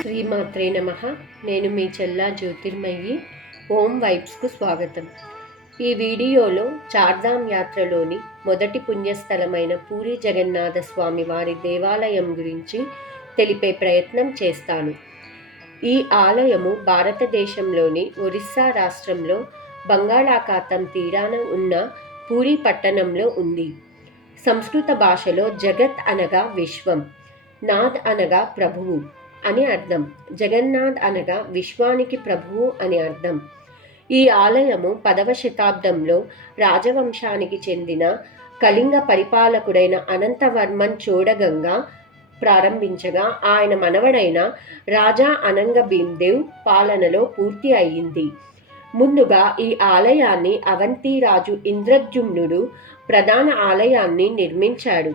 శ్రీమాత్రే నమః. నేను మీ చెల్లా జ్యోతిర్మయి. ఓం వైబ్స్కు స్వాగతం. ఈ వీడియోలో చార్ధామ్ యాత్రలోని మొదటి పుణ్యస్థలమైన పూరి జగన్నాథ స్వామి వారి దేవాలయం గురించి తెలిపే ప్రయత్నం చేస్తాను. ఈ ఆలయము భారతదేశంలోని ఒరిస్సా రాష్ట్రంలో బంగాళాఖాతం తీరాన ఉన్న పూరి పట్టణంలో ఉంది. సంస్కృత భాషలో జగత్ అనగా విశ్వం, నాథ్ అనగా ప్రభువు అని అర్థం. జగన్నాథ్ అనగా విశ్వానికి ప్రభువు అని అర్థం. ఈ ఆలయము 10వ శతాబ్దంలో రాజవంశానికి చెందిన కళింగ పరిపాలకుడైన అనంతవర్మన్ చోడగంగా ప్రారంభించగా ఆయన మనవడైన రాజా అనంగ భీమ్దేవ్ పాలనలో పూర్తి అయ్యింది. ముందుగా ఈ ఆలయాన్ని అవంతి రాజు ఇంద్రద్యుమ్నుడు ప్రధాన ఆలయాన్ని నిర్మించాడు.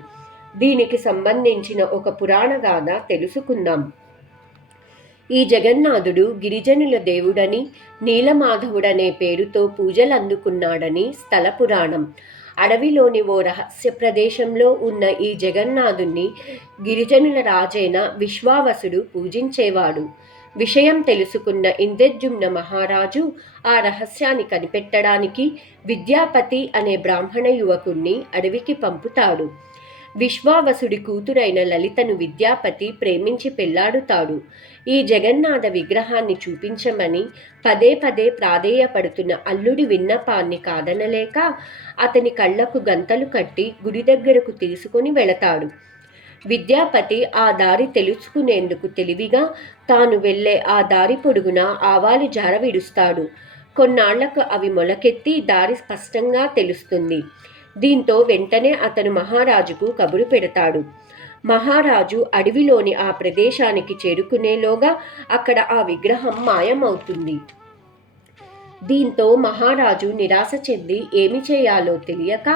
దీనికి సంబంధించిన ఒక పురాణ గాథ తెలుసుకుందాం. ఈ జగన్నాథుడు గిరిజనుల దేవుడని, నీలమాధవుడనే పేరుతో పూజలు అందుకున్నాడని స్థల పురాణం. అడవిలోని ఓ రహస్య ప్రదేశంలో ఉన్న ఈ జగన్నాథుణ్ణి గిరిజనుల రాజైన విశ్వావసుడు పూజించేవాడు. విషయం తెలుసుకున్న ఇంద్రద్యుమ్న మహారాజు ఆ రహస్యాన్ని కనిపెట్టడానికి విద్యాపతి అనే బ్రాహ్మణ యువకుణ్ణి అడవికి పంపుతాడు. విశ్వావసుడి కూతురైన లలితను విద్యాపతి ప్రేమించి పెళ్లాడుతాడు. ఈ జగన్నాథ విగ్రహాన్ని చూపించమని పదే పదే ప్రాధేయపడుతున్న అల్లుడి విన్నపాన్ని కాదనలేక అతని కళ్లకు గంతలు కట్టి గుడి దగ్గరకు తీసుకుని వెళతాడు. విద్యాపతి ఆ దారి తెలుసుకునేందుకు తెలివిగా తాను వెళ్లే ఆ దారి పొడుగునా ఆవాలు జార విడుస్తాడు. కొన్నాళ్లకు అవి మొలకెత్తి దారి స్పష్టంగా తెలుస్తుంది. దీంతో వెంటనే అతను మహారాజుకు కబురు పెడతాడు. మహారాజు అడవిలోని ఆ ప్రదేశానికి చేరుకునేలోగా అక్కడ ఆ విగ్రహం మాయమవుతుంది. దీంతో మహారాజు నిరాశ చెంది ఏమి చేయాలో తెలియక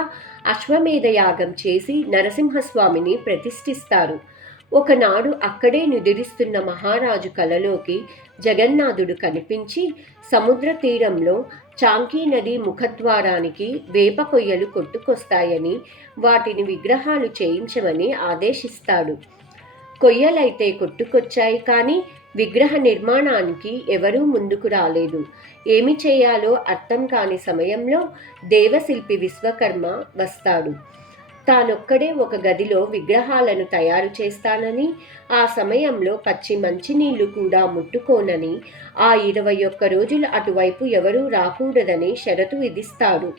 అశ్వమేధ యాగం చేసి నరసింహస్వామిని ప్రతిష్ఠిస్తారు. ఒకనాడు అక్కడే నిద్రిస్తున్న మహారాజు కలలోకి జగన్నాథుడు కనిపించి సముద్ర తీరంలో చాంకీ నది ముఖద్వారానికి వేప కొయ్యలు కొట్టుకొస్తాయని వాటిని విగ్రహాలు చేయించమని ఆదేశిస్తాడు. కొయ్యలైతే కొట్టుకొచ్చాయి, కానీ విగ్రహ నిర్మాణానికి ఎవరూ ముందుకు రాలేదు. ఏమి చేయాలో అర్థం కాని సమయంలో దేవశిల్పి విశ్వకర్మ వస్తాడు. తానొక్కడే ఒక గదిలో విగ్రహాలను తయారు చేస్తానని, ఆ సమయంలో పచ్చి మంచినీళ్లు కూడా ముట్టుకోనని, ఆ 21 రోజులు అటువైపు ఎవరూ రాకూడదని షరతు విధిస్తాడు.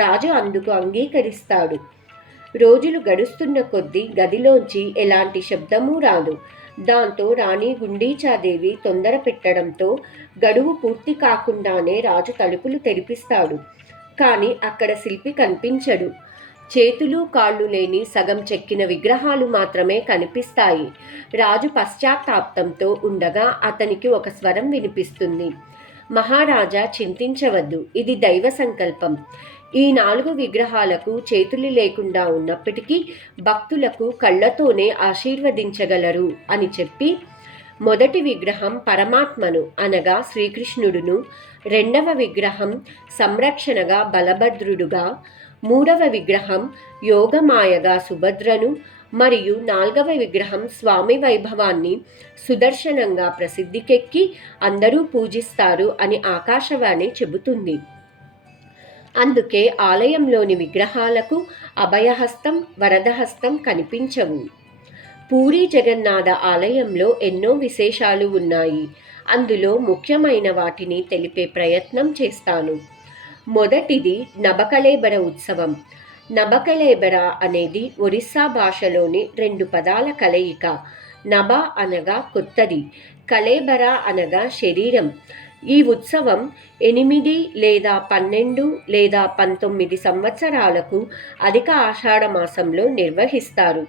రాజు అందుకు అంగీకరిస్తాడు. రోజులు గడుస్తున్న కొద్దీ గదిలోంచి ఎలాంటి శబ్దమూ రాదు. దాంతో రాణి గుండీచాదేవి తొందర పెట్టడంతో గడువు పూర్తి కాకుండానే రాజు తలుపులు తెరిపిస్తాడు. కానీ అక్కడ శిల్పి కనిపించడు. చేతులు కాళ్ళు లేని సగం చెక్కిన విగ్రహాలు మాత్రమే కనిపిస్తాయి. రాజు పశ్చాత్తాపంతో ఉండగా అతనికి ఒక స్వరం వినిపిస్తుంది. మహారాజా, చింతించవద్దు, ఇది దైవ సంకల్పం. ఈ 4 విగ్రహాలకు చేతులు లేకుండా ఉన్నప్పటికీ భక్తులకు కళ్ళతోనే ఆశీర్వదించగలరు అని చెప్పి, మొదటి విగ్రహం పరమాత్మను అనగా శ్రీకృష్ణుడును, 2వ విగ్రహం సంరక్షణగా బలభద్రుడుగా, 3వ విగ్రహం యోగమాయగా సుభద్రను, మరియు 4వ విగ్రహం స్వామి వైభవాన్ని సుదర్శనంగా ప్రసిద్ధికెక్కి అందరూ పూజిస్తారు అని ఆకాశవాణి చెబుతుంది. అందుకే ఆలయంలోని విగ్రహాలకు అభయహస్తం, వరదహస్తం కనిపించవు. పూరి జగన్నాథ ఆలయంలో ఎన్నో విశేషాలు ఉన్నాయి. అందులో ముఖ్యమైన వాటిని తెలిపే ప్రయత్నం చేస్తాను. మొదటిది నబకళేబర ఉత్సవం. నబకళేబర అనేది ఒరిస్సా భాషలోని 2 పదాల కలయిక. నబ అనగా కొత్తది, కళేబర అనగా శరీరం. ఈ ఉత్సవం 8 లేదా 12 లేదా 19 సంవత్సరాలకు అధిక ఆషాఢ మాసంలో నిర్వహిస్తారు.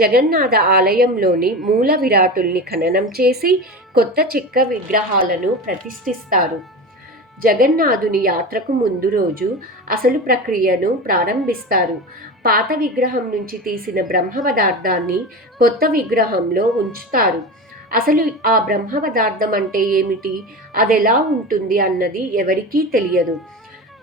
జగన్నాథ ఆలయంలోని మూల విరాటుల్ని ఖననం చేసి కొత్త చెక్క విగ్రహాలను ప్రతిష్ఠిస్తారు. జగన్నాథుని యాత్రకు ముందు రోజు అసలు ప్రక్రియను ప్రారంభిస్తారు. పాత విగ్రహం నుంచి తీసిన బ్రహ్మ పదార్థాన్ని కొత్త విగ్రహంలో ఉంచుతారు. అసలు ఆ బ్రహ్మ పదార్థం అంటే ఏమిటి, అదెలా ఉంటుంది అన్నది ఎవరికీ తెలియదు.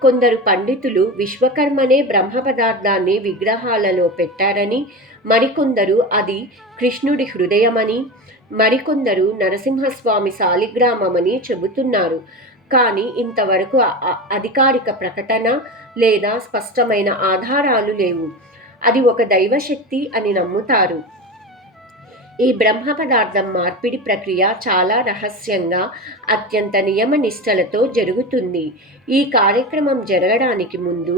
కొందరు పండితులు విశ్వకర్మనే బ్రహ్మ పదార్థాన్ని విగ్రహాలలో పెట్టారని, మరికొందరు అది కృష్ణుడి హృదయమని, మరికొందరు నరసింహస్వామి శాలిగ్రామమని చెబుతున్నారు. కానీ ఇంతవరకు అధికారిక ప్రకటన లేదా స్పష్టమైన ఆధారాలు లేవు. అది ఒక దైవశక్తి అని నమ్ముతారు. ఈ బ్రహ్మ పదార్థం మార్పిడి ప్రక్రియ చాలా రహస్యంగా, అత్యంత నియమనిష్టలతో జరుగుతుంది. ఈ కార్యక్రమం జరగడానికి ముందు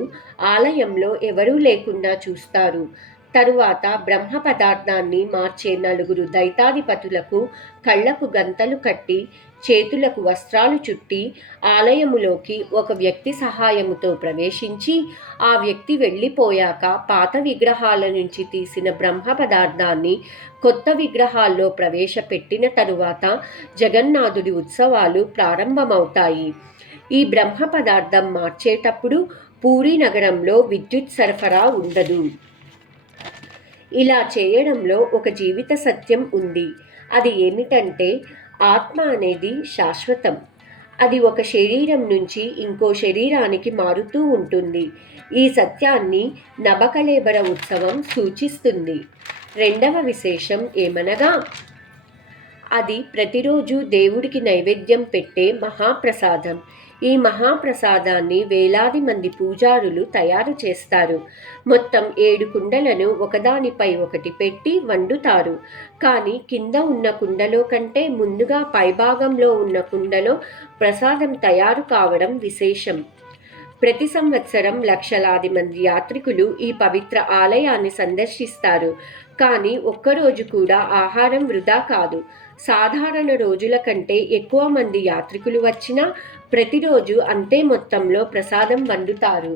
ఆలయంలో ఎవరూ లేకుండా చూస్తారు. తరువాత బ్రహ్మ పదార్థాన్ని మార్చే 4 దైతాధిపతులకు కళ్లకు గంతలు కట్టి, చేతులకు వస్త్రాలు చుట్టి ఆలయములోకి ఒక వ్యక్తి సహాయముతో ప్రవేశించి, ఆ వ్యక్తి వెళ్ళిపోయాక పాత విగ్రహాల నుంచి తీసిన బ్రహ్మ పదార్థాన్ని కొత్త విగ్రహాల్లో ప్రవేశపెట్టిన తరువాత జగన్నాథుడి ఉత్సవాలు ప్రారంభమవుతాయి. ఈ బ్రహ్మ పదార్థం మార్చేటప్పుడు పూరీ నగరంలో విద్యుత్ సరఫరా ఉండదు. ఇలా చేయడంలో ఒక జీవిత సత్యం ఉంది. అది ఏమిటంటే, ఆత్మ అనేది శాశ్వతం. అది ఒక శరీరం నుంచి ఇంకో శరీరానికి మారుతూ ఉంటుంది. ఈ సత్యాన్ని నబకళేబర ఉత్సవం సూచిస్తుంది. రెండవ విశేషం ఏమనగా, అది ప్రతిరోజు దేవుడికి నైవేద్యం పెట్టే మహాప్రసాదం. ఈ మహాప్రసాదాన్ని వేలాది మంది పూజారులు తయారు చేస్తారు. మొత్తం 7 కుండలను ఒకదానిపై ఒకటి పెట్టి వండుతారు. కానీ కింద ఉన్న కుండలో కంటే ముందుగా పైభాగంలో ఉన్న కుండలో ప్రసాదం తయారు కావడం విశేషం. ప్రతి సంవత్సరం లక్షలాది మంది యాత్రికులు ఈ పవిత్ర ఆలయాన్ని సందర్శిస్తారు. కానీ ఒక్కరోజు కూడా ఆహారం వృధా కాదు. సాధారణ రోజుల కంటే ఎక్కువ మంది యాత్రికులు వచ్చినా ప్రతిరోజు అంతే మొత్తంలో ప్రసాదం వండుతారు.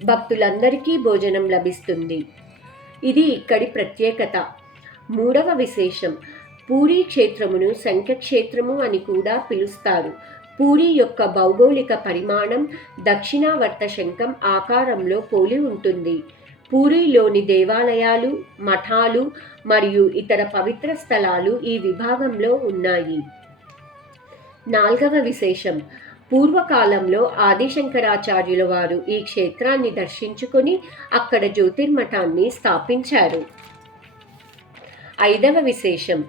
భక్తులందరికీ భోజనం లభిస్తుంది. ఇది ఇక్కడి ప్రత్యేకత. మూడవ విశేషం, పూరీ క్షేత్రమును శంఖక్షేత్రము అని కూడా పిలుస్తారు. పూరీ యొక్క భౌగోళిక పరిమాణం దక్షిణావర్త శంఖం ఆకారంలో పోలి ఉంటుంది. పూరీలోని దేవాలయాలు, మఠాలు మరియు ఇతర పవిత్ర స్థలాలు ఈ విభాగంలో ఉన్నాయి. నాల్గవ విశేషం, పూర్వకాలంలో ఆదిశంకరాచార్యుల వారు ఈ క్షేత్రాన్ని దర్శించుకొని అక్కడ జ్యోతిర్మఠాన్ని స్థాపించారు. ఐదవ విశేషం,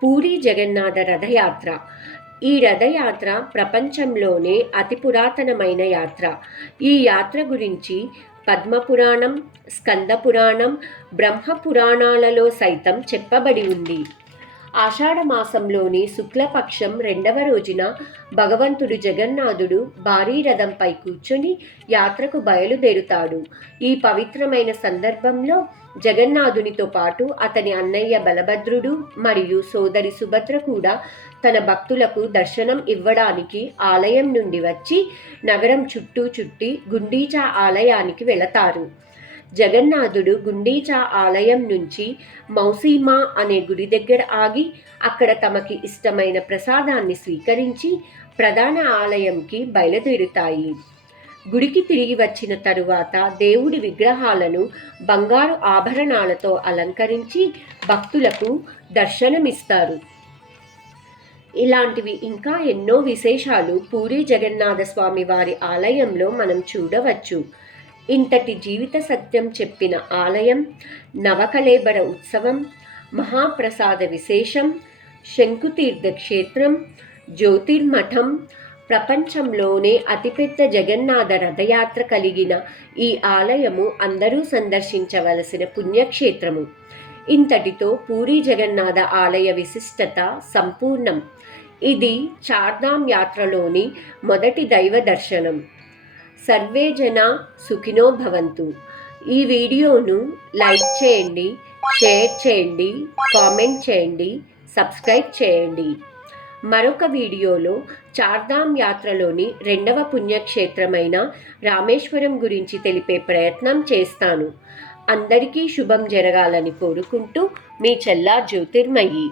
పూరీ జగన్నాథ రథయాత్ర. ఈ రథయాత్ర ప్రపంచంలోనే అతి పురాతనమైన యాత్ర. ఈ యాత్ర గురించి పద్మపురాణం, స్కందపురాణం, బ్రహ్మపురాణాలలో సైతం చెప్పబడి ఉంది. ఆషాఢమాసంలోని శుక్లపక్షం 2వ రోజున భగవంతుడు జగన్నాథుడు భారీ రథంపై కూర్చొని యాత్రకు బయలుదేరుతాడు. ఈ పవిత్రమైన సందర్భంలో జగన్నాథునితో పాటు అతని అన్నయ్య బలభద్రుడు మరియు సోదరి సుభద్ర కూడా తన భక్తులకు దర్శనం ఇవ్వడానికి ఆలయం నుండి వచ్చి నగరం చుట్టూ చుట్టి గుండీచా ఆలయానికి వెళతారు. జగన్నాథుడు గుండీచా ఆలయం నుంచి మౌసీమా అనే గుడి దగ్గర ఆగి అక్కడ తమకి ఇష్టమైన ప్రసాదాన్ని స్వీకరించి ప్రధాన ఆలయంకి బయలుదేరుతాయి. గుడికి తిరిగి వచ్చిన తరువాత దేవుడి విగ్రహాలను బంగారు ఆభరణాలతో అలంకరించి భక్తులకు దర్శనమిస్తారు. ఇలాంటివి ఇంకా ఎన్నో విశేషాలు పూరీ జగన్నాథ స్వామి వారి ఆలయంలో మనం చూడవచ్చు. ఇంతటి జీవిత సత్యం చెప్పిన ఆలయం, నవకళేబర ఉత్సవం, మహాప్రసాద విశేషం, శంకుతీర్థ క్షేత్రం, జ్యోతిర్మఠం, ప్రపంచంలోనే అతిపెద్ద జగన్నాథ రథయాత్ర కలిగిన ఈ ఆలయము అందరూ సందర్శించవలసిన పుణ్యక్షేత్రము. ఇంతటితో పూరీ జగన్నాథ ఆలయ విశిష్టత సంపూర్ణం. ఇది చార్ధామ్ యాత్రలోని మొదటి దైవ దర్శనం. సర్వే జన సుఖినో భవంతు. ఈ వీడియోను లైక్ చేయండి, షేర్ చేయండి, కామెంట్ చేయండి, సబ్స్క్రైబ్ చేయండి. మరొక వీడియోలో చార్ధామ్ యాత్రలోని 2వ పుణ్యక్షేత్రమైన రామేశ్వరం గురించి తెలిపే ప్రయత్నం చేస్తాను. అందరికీ శుభం జరగాలని కోరుకుంటూ మీ చెల్లా జ్యోతిర్మయి.